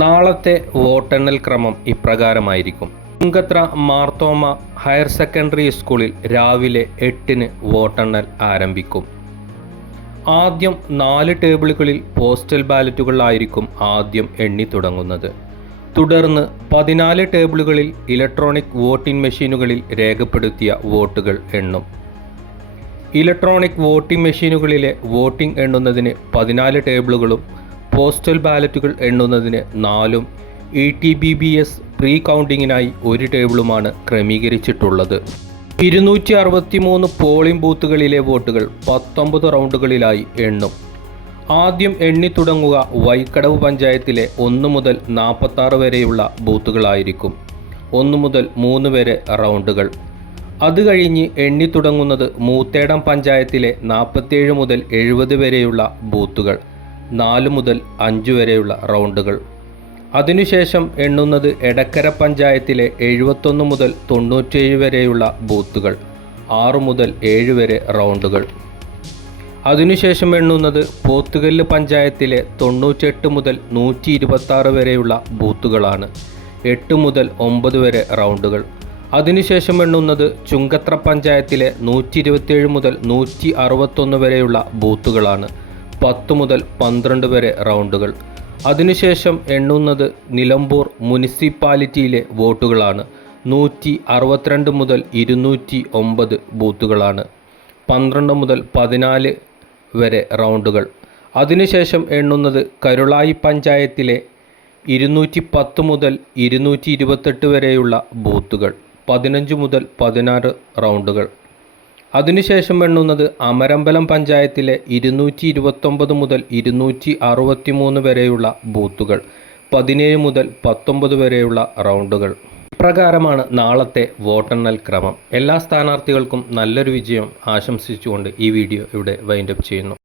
നാളത്തെ വോട്ടെണ്ണൽ ക്രമം ഇപ്രകാരമായിരിക്കും. ചുങ്കത്ര മാർത്തോമ ഹയർ സെക്കൻഡറി സ്കൂളിൽ രാവിലെ 8-ന് വോട്ടെണ്ണൽ ആരംഭിക്കും. ആദ്യം 4 ടേബിളുകളിൽ പോസ്റ്റൽ ബാലറ്റുകളായിരിക്കും ആദ്യം എണ്ണി തുടങ്ങുന്നത്. തുടർന്ന് 14 ടേബിളുകളിൽ ഇലക്ട്രോണിക് വോട്ടിംഗ് മെഷീനുകളിൽ രേഖപ്പെടുത്തിയ വോട്ടുകൾ എണ്ണും. ഇലക്ട്രോണിക് വോട്ടിംഗ് മെഷീനുകളിലെ വോട്ടിംഗ് എണ്ണുന്നതിന് 14 ടേബിളുകളും പോസ്റ്റൽ ബാലറ്റുകൾ എണ്ണുന്നതിന് 4-ഉം ETBBS പ്രീ കൗണ്ടിങ്ങിനായി 1 ടേബിളുമാണ് ക്രമീകരിച്ചിട്ടുള്ളത്. 263 പോളിംഗ് ബൂത്തുകളിലെ വോട്ടുകൾ 19 റൗണ്ടുകളിലായി എണ്ണും. ആദ്യം എണ്ണി തുടങ്ങുക വൈക്കടവ് പഞ്ചായത്തിലെ 1 മുതൽ 46 വരെയുള്ള ബൂത്തുകളായിരിക്കും. 1 മുതൽ 3 വരെ റൗണ്ടുകൾ. അത് കഴിഞ്ഞ് എണ്ണി തുടങ്ങുന്നത് മൂത്തേടം പഞ്ചായത്തിലെ 47 മുതൽ 70 വരെയുള്ള ബൂത്തുകൾ, 4 മുതൽ 5 വരെയുള്ള റൗണ്ടുകൾ. അതിനുശേഷം എണ്ണുന്നത് എടക്കര പഞ്ചായത്തിലെ 71 മുതൽ 97 വരെയുള്ള ബൂത്തുകൾ, 6 മുതൽ 7 വരെ റൗണ്ടുകൾ. അതിനുശേഷം എണ്ണുന്നത് പോത്തുകല്ല് പഞ്ചായത്തിലെ 98 മുതൽ 126 വരെയുള്ള ബൂത്തുകളാണ്, 8 മുതൽ 9 വരെ റൗണ്ടുകൾ. അതിനുശേഷം എണ്ണുന്നത് ചുങ്കത്ര പഞ്ചായത്തിലെ 127 മുതൽ 161 വരെയുള്ള ബൂത്തുകളാണ്, 10 മുതൽ 12 വരെ റൗണ്ടുകൾ. അതിനുശേഷം എണ്ണുന്നത് നിലമ്പൂർ മുനിസിപ്പാലിറ്റിയിലെ വോട്ടുകളാണ്, 162 മുതൽ 209 ബൂത്തുകളാണ്, 12 മുതൽ 14 വരെ റൗണ്ടുകൾ. അതിനുശേഷം എണ്ണുന്നത് കരുളായി പഞ്ചായത്തിലെ 210 മുതൽ 228 വരെയുള്ള ബൂത്തുകൾ, 15 മുതൽ 16 റൗണ്ടുകൾ. അതിനുശേഷം എണ്ണുന്നത് അമരമ്പലം പഞ്ചായത്തിലെ 229 മുതൽ 263 വരെയുള്ള ബൂത്തുകൾ, 17 മുതൽ 19 വരെയുള്ള റൗണ്ടുകൾ. ഇപ്രകാരമാണ് നാളത്തെ വോട്ടെണ്ണൽ ക്രമം. എല്ലാ സ്ഥാനാർത്ഥികൾക്കും നല്ലൊരു വിജയം ആശംസിച്ചുകൊണ്ട് ഈ വീഡിയോ ഇവിടെ വൈൻഡപ്പ് ചെയ്യുന്നു.